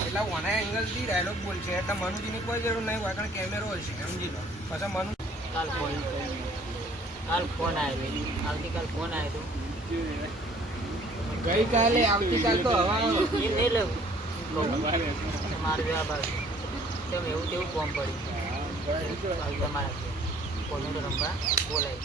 એટલે ઓના એંગલથી ડાયલોગ બોલશે એટલે મનુજીની કોઈ જરૂર નહીં હોય કારણ કેમેરો હોય છે સમજી લો પછી મનુ કાલ ફોન આવ્યો આવતીકાલ ફોન આવ્યો ગઈકાલે આવતીકાલ તો હવા એ નહીં લઉં મારે જવાબ તમે એવું તેવું ફોર્મ પડ્યું તમારા કોનો રમવા બોલાય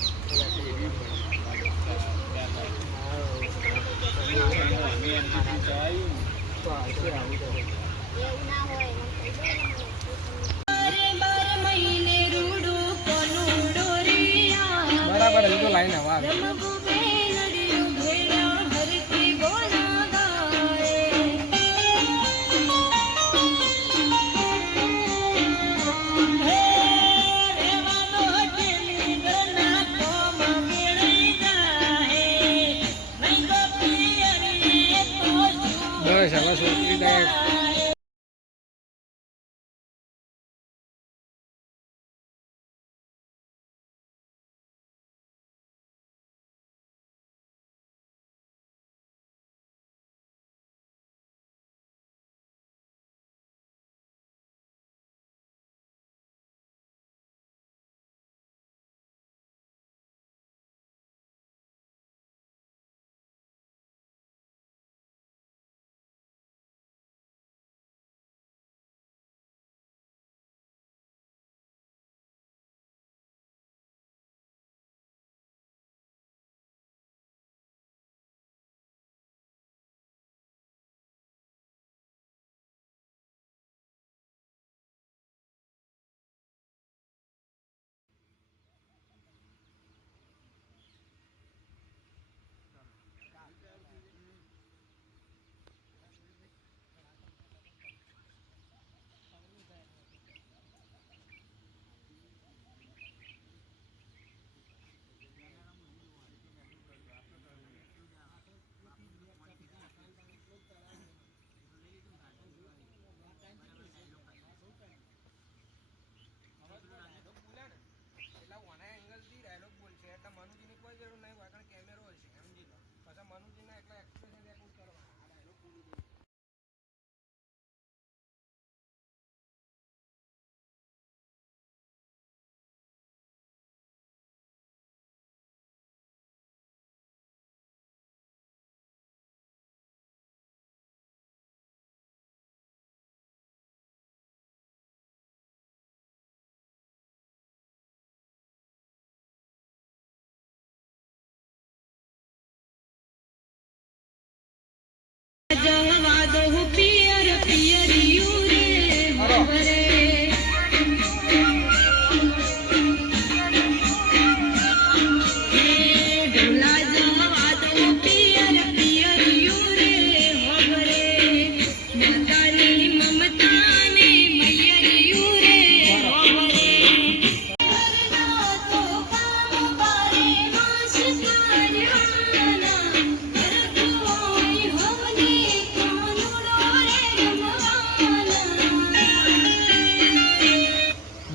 બરાબર એ તો લાઈન હવા બસ હવે છોકરી થાય મનુજીની કોઈ જરૂર નહીં હોય કારણ કેમેરો હોય છે સમજી લો પછી મનુજીના એટલા એક્સપ્રેશન રેકોર્ડ કરવા આ ડાયલોગ બોલી દે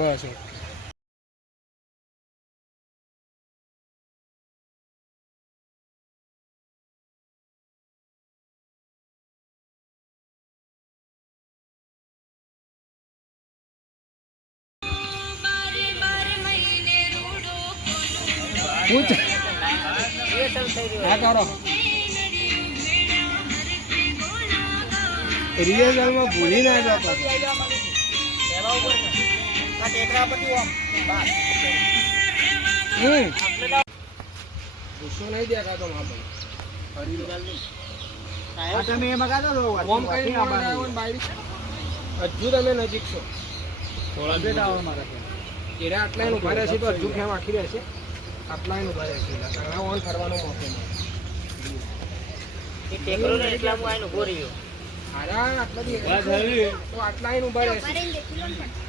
બસ પૂછ હા કરો રિયલમાં ભૂલી ના જતા ગુસ્સો નહીં દેખાતો હજુ તમે નજીક છો એરા આટલા ઉભા રહેશે તો હજુ ખેમ આખી રહેશે આટલા ઉભા રહેશે ઓન ફરવાનો મોકો આટલા ઉભા રહેશે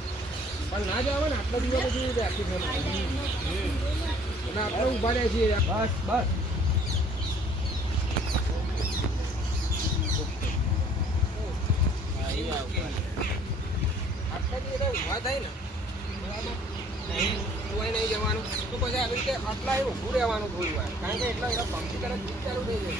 પણ ના જવા ને આટલા દિવસ પછી રાખી છે અને આપણે ઊભા રહ્યા છીએ બસ બસ આટલા દિવસ ઊભા થાય ને નહીં જવાનું તો પછી આવી રીતે આટલા એ ઊભું રહેવાનું થોડી વાર કારણ કે એટલા એના પંપી તરફ ચાલુ થઈ જશે